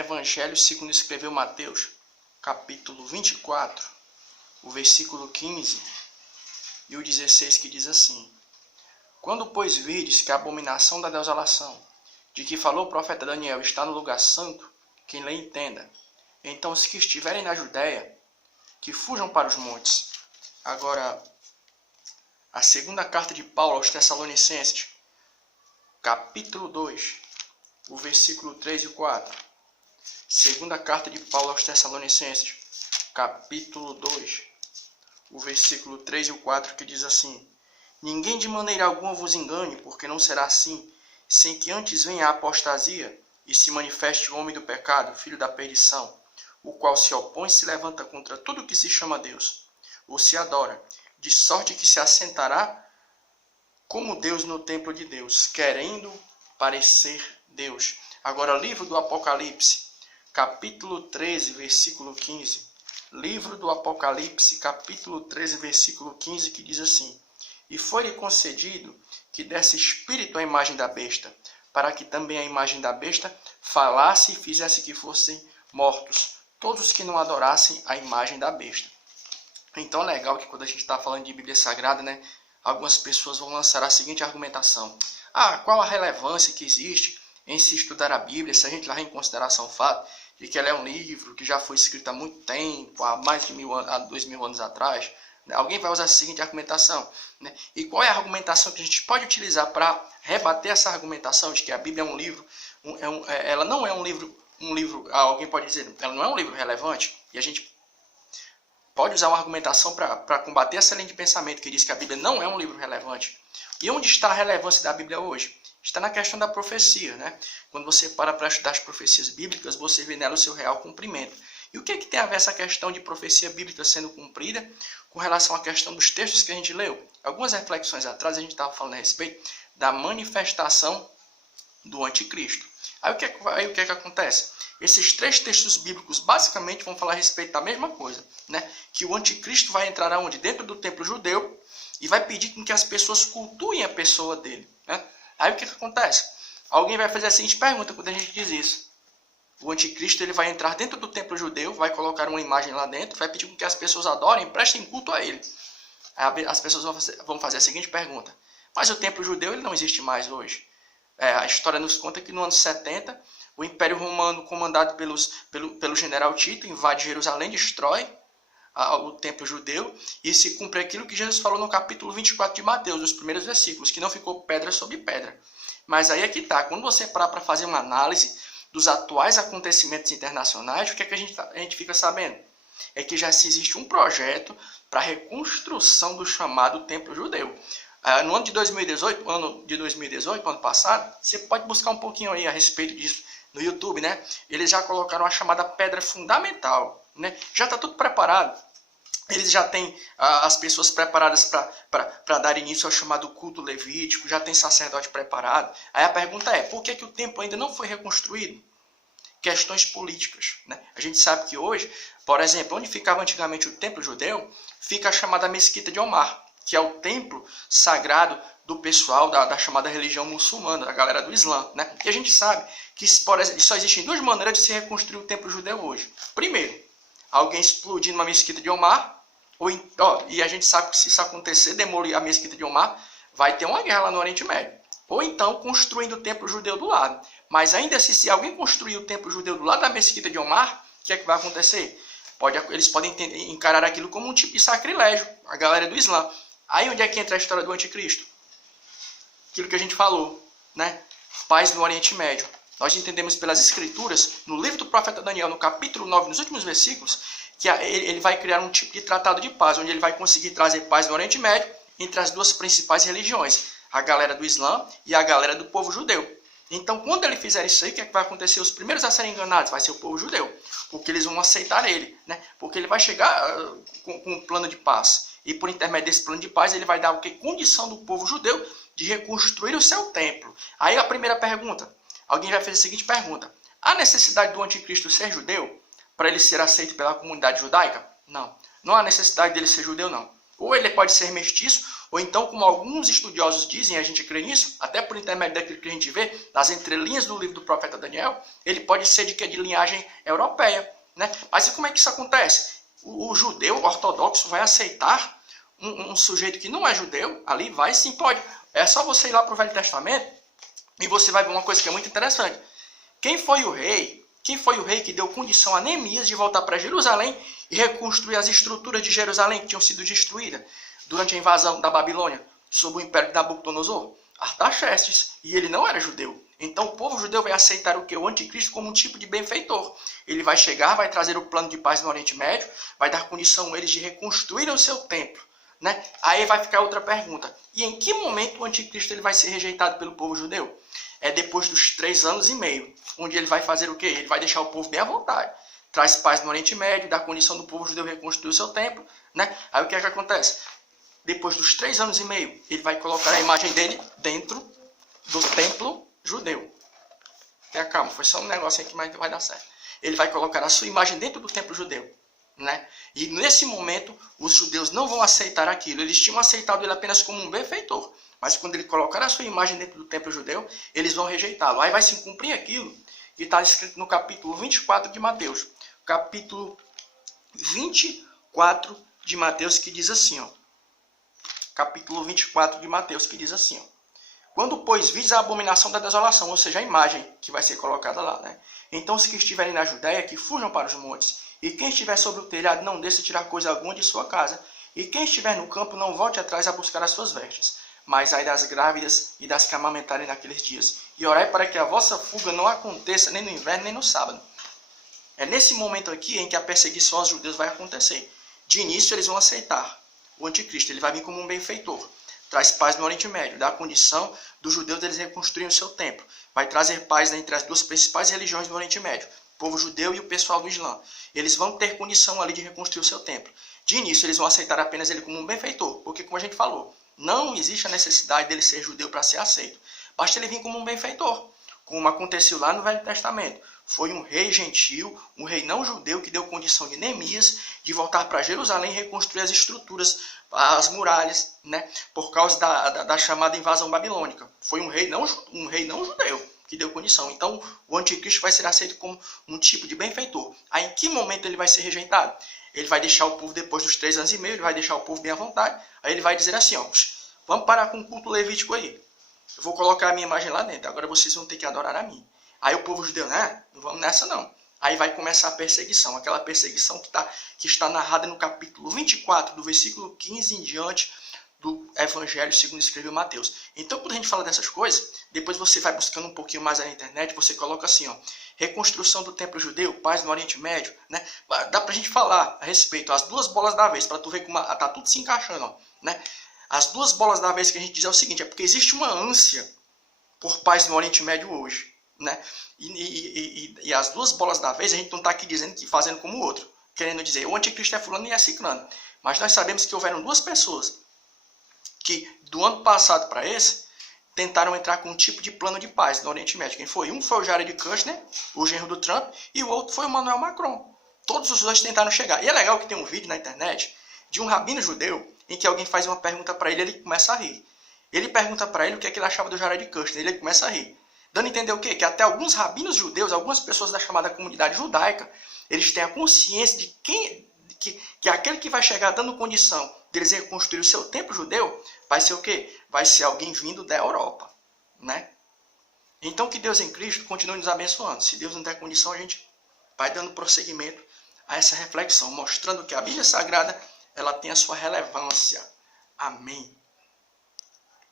Evangelho segundo escreveu Mateus, capítulo 24, o versículo 15 e o 16, que diz assim: Quando, pois, virdes que a abominação da desolação, de que falou o profeta Daniel, está no lugar santo, quem lê entenda. Então os que estiverem na Judéia, que fujam para os montes. Agora, a segunda carta de Paulo aos Tessalonicenses, capítulo 2, o versículo 3 e 4. Segunda carta de Paulo aos Tessalonicenses, capítulo 2, o versículo 3 e 4, que diz assim: Ninguém de maneira alguma vos engane, porque não será assim, sem que antes venha a apostasia e se manifeste o homem do pecado, filho da perdição, o qual se opõe e se levanta contra tudo que se chama Deus, ou se adora, de sorte que se assentará como Deus no templo de Deus, querendo parecer Deus. Agora, livro do Apocalipse, capítulo 13, versículo 15. Livro do Apocalipse, capítulo 13, versículo 15, que diz assim: E foi-lhe concedido que desse espírito à imagem da besta, para que também a imagem da besta falasse e fizesse que fossem mortos todos os que não adorassem a imagem da besta. Então é legal que quando a gente está falando de Bíblia Sagrada, né, algumas pessoas vão lançar a seguinte argumentação: qual a relevância que existe em se estudar a Bíblia, se a gente levar em consideração o fato de que ela é um livro que já foi escrito há muito tempo, há mais de 2.000 anos atrás? Alguém vai usar a seguinte argumentação, né? E qual é a argumentação que a gente pode utilizar para rebater essa argumentação de que a Bíblia é um livro, ela não é um livro, alguém pode dizer, ela não é um livro relevante, e a gente pode usar uma argumentação para combater essa linha de pensamento que diz que a Bíblia não é um livro relevante. E onde está a relevância da Bíblia hoje? Está na questão da profecia, né? Quando você para estudar as profecias bíblicas, você vê nela o seu real cumprimento. E o que tem a ver essa questão de profecia bíblica sendo cumprida com relação à questão dos textos que a gente leu? Algumas reflexões atrás a gente estava falando a respeito da manifestação do anticristo. Aí o que acontece? Esses três textos bíblicos basicamente vão falar a respeito da mesma coisa, né? Que o anticristo vai entrar aonde? Dentro do templo judeu e vai pedir com que as pessoas cultuem a pessoa dele, né? Aí o que acontece? Alguém vai fazer a seguinte pergunta quando a gente diz isso: o anticristo ele vai entrar dentro do templo judeu, vai colocar uma imagem lá dentro, vai pedir com que as pessoas adorem e prestem culto a ele. Aí as pessoas vão fazer a seguinte pergunta: mas o templo judeu ele não existe mais hoje. A história nos conta que no ano 70, o Império Romano, comandado pelo general Tito, invade Jerusalém, destrói o templo judeu, e se cumpre aquilo que Jesus falou no capítulo 24 de Mateus, nos primeiros versículos, que não ficou pedra sobre pedra. Mas aí é que está, quando você parar para fazer uma análise dos atuais acontecimentos internacionais, o que é que a gente fica sabendo? É que já se existe um projeto para a reconstrução do chamado templo judeu. No ano de 2018, ano passado, você pode buscar um pouquinho aí a respeito disso no YouTube, né? Eles já colocaram a chamada pedra fundamental, né? Já está tudo preparado. Eles já têm as pessoas preparadas para dar início ao chamado culto levítico, já tem sacerdote preparado. Aí a pergunta é, por que o templo ainda não foi reconstruído? Questões políticas, né? A gente sabe que hoje, por exemplo, onde ficava antigamente o templo judeu, fica a chamada Mesquita de Omar, que é o templo sagrado do pessoal da chamada religião muçulmana, da galera do Islã, né? E a gente sabe que, por exemplo, só existem duas maneiras de se reconstruir o templo judeu hoje. Primeiro, alguém explodir numa Mesquita de Omar, e a gente sabe que se isso acontecer, demolir a Mesquita de Omar, vai ter uma guerra lá no Oriente Médio. Ou então, construindo o templo judeu do lado. Mas ainda assim, se alguém construir o templo judeu do lado da Mesquita de Omar, o que é que vai acontecer? Eles podem encarar aquilo como um tipo de sacrilégio, a galera do Islã. Aí onde é que entra a história do anticristo? Aquilo que a gente falou, né? Paz no Oriente Médio. Nós entendemos pelas escrituras, no livro do profeta Daniel, no capítulo 9, nos últimos versículos, que ele vai criar um tipo de tratado de paz, onde ele vai conseguir trazer paz no Oriente Médio entre as duas principais religiões, a galera do Islã e a galera do povo judeu. Então, quando ele fizer isso aí, o que é que vai acontecer? Os primeiros a serem enganados vai ser o povo judeu, porque eles vão aceitar ele, né? Porque ele vai chegar com um plano de paz. E por intermédio desse plano de paz, ele vai dar o que? Condição do povo judeu de reconstruir o seu templo. Aí a primeira pergunta, alguém vai fazer a seguinte pergunta: há necessidade do anticristo ser judeu para ele ser aceito pela comunidade judaica? Não. Não há necessidade dele ser judeu, não. Ou ele pode ser mestiço, ou então, como alguns estudiosos dizem, a gente crê nisso, até por intermédio daquilo que a gente vê nas entrelinhas do livro do profeta Daniel, ele pode ser de linhagem europeia. Né? Mas e como é que isso acontece? O judeu ortodoxo vai aceitar um sujeito que não é judeu? Ali vai sim, pode. É só você ir lá para o Velho Testamento e você vai ver uma coisa que é muito interessante. Quem foi o rei que deu condição a Neemias de voltar para Jerusalém e reconstruir as estruturas de Jerusalém que tinham sido destruídas durante a invasão da Babilônia sob o império de Nabucodonosor? Artaxerxes. E ele não era judeu. Então o povo judeu vai aceitar o quê? O anticristo como um tipo de benfeitor. Ele vai chegar, vai trazer o plano de paz no Oriente Médio, vai dar condição a eles de reconstruir o seu templo. Né? Aí vai ficar outra pergunta. E em que momento o anticristo ele vai ser rejeitado pelo povo judeu? É depois dos 3 anos e meio, onde ele vai fazer o quê? Ele vai deixar o povo bem à vontade. Traz paz no Oriente Médio, dá condição do povo judeu reconstruir o seu templo. Né? Aí o que é que acontece? Depois dos 3 anos e meio, ele vai colocar a imagem dele dentro do templo judeu. Tenha calma, foi só um negocinho aqui, mas vai dar certo. Ele vai colocar a sua imagem dentro do templo judeu. Né? E nesse momento, os judeus não vão aceitar aquilo. Eles tinham aceitado ele apenas como um benfeitor. Mas quando ele colocar a sua imagem dentro do templo judeu, eles vão rejeitá-lo. Aí vai se cumprir aquilo que está escrito no capítulo 24 de Mateus. Capítulo 24 de Mateus, que diz assim, ó. Capítulo 24 de Mateus, que diz assim, ó. Quando, pois, vis a abominação da desolação, ou seja, a imagem que vai ser colocada lá, né? Então os que estiverem na Judéia, que fujam para os montes. E quem estiver sobre o telhado, não desça tirar coisa alguma de sua casa. E quem estiver no campo, não volte atrás a buscar as suas vestes. Mas ai das grávidas e das que amamentarem naqueles dias. E orai para que a vossa fuga não aconteça nem no inverno, nem no sábado. É nesse momento aqui em que a perseguição aos judeus vai acontecer. De início, eles vão aceitar o anticristo. Ele vai vir como um benfeitor. Traz paz no Oriente Médio. Dá a condição dos judeus deles reconstruírem o seu templo. Vai trazer paz entre as duas principais religiões do Oriente Médio. O povo judeu e o pessoal do Islã. Eles vão ter condição ali de reconstruir o seu templo. De início, eles vão aceitar apenas ele como um benfeitor. Porque, como a gente falou, não existe a necessidade dele ser judeu para ser aceito. Basta ele vir como um benfeitor, como aconteceu lá no Velho Testamento. Foi um rei gentil, um rei não judeu, que deu condição de Neemias de voltar para Jerusalém e reconstruir as estruturas, as muralhas, né, por causa da chamada invasão babilônica. Foi um rei não judeu que deu condição. Então, o anticristo vai ser aceito como um tipo de benfeitor. Aí, em que momento ele vai ser rejeitado? Ele vai deixar o povo, depois dos 3 anos e meio, ele vai deixar o povo bem à vontade. Aí ele vai dizer assim, ó, vamos parar com o culto levítico aí. Eu vou colocar a minha imagem lá dentro, agora vocês vão ter que adorar a mim. Aí o povo judeu, né? Não vamos nessa não. Aí vai começar a perseguição, aquela perseguição que está narrada no capítulo 24, do versículo 15 em diante, do Evangelho segundo escreveu Mateus. Então, quando a gente fala dessas coisas, depois você vai buscando um pouquinho mais na internet, você coloca assim, ó, reconstrução do templo judeu, paz no Oriente Médio, né? Dá pra gente falar a respeito, as 2 bolas da vez, para tu ver como tá tudo se encaixando, ó, né? As 2 bolas da vez que a gente diz é o seguinte, é porque existe uma ânsia por paz no Oriente Médio hoje, né? E as 2 bolas da vez, a gente não está aqui dizendo que fazendo como o outro, querendo dizer, o anticristo é fulano e é ciclano. Mas nós sabemos que houveram 2 pessoas que, do ano passado para esse, tentaram entrar com um tipo de plano de paz no Oriente Médio. Quem foi? Um foi o Jared Kushner, o genro do Trump, e o outro foi o Emmanuel Macron. Todos os 2 tentaram chegar. E é legal que tem um vídeo na internet de um rabino judeu em que alguém faz uma pergunta para ele e ele começa a rir. Ele pergunta para ele o que é que ele achava do Jared Kushner, e ele começa a rir. Dando a entender o quê? Que até alguns rabinos judeus, algumas pessoas da chamada comunidade judaica, eles têm a consciência de que aquele que vai chegar dando condição deles reconstruir o seu templo judeu, vai ser o quê? Vai ser alguém vindo da Europa, né? Então que Deus em Cristo continue nos abençoando. Se Deus não der condição, a gente vai dando prosseguimento a essa reflexão, mostrando que a Bíblia Sagrada, ela tem a sua relevância. Amém.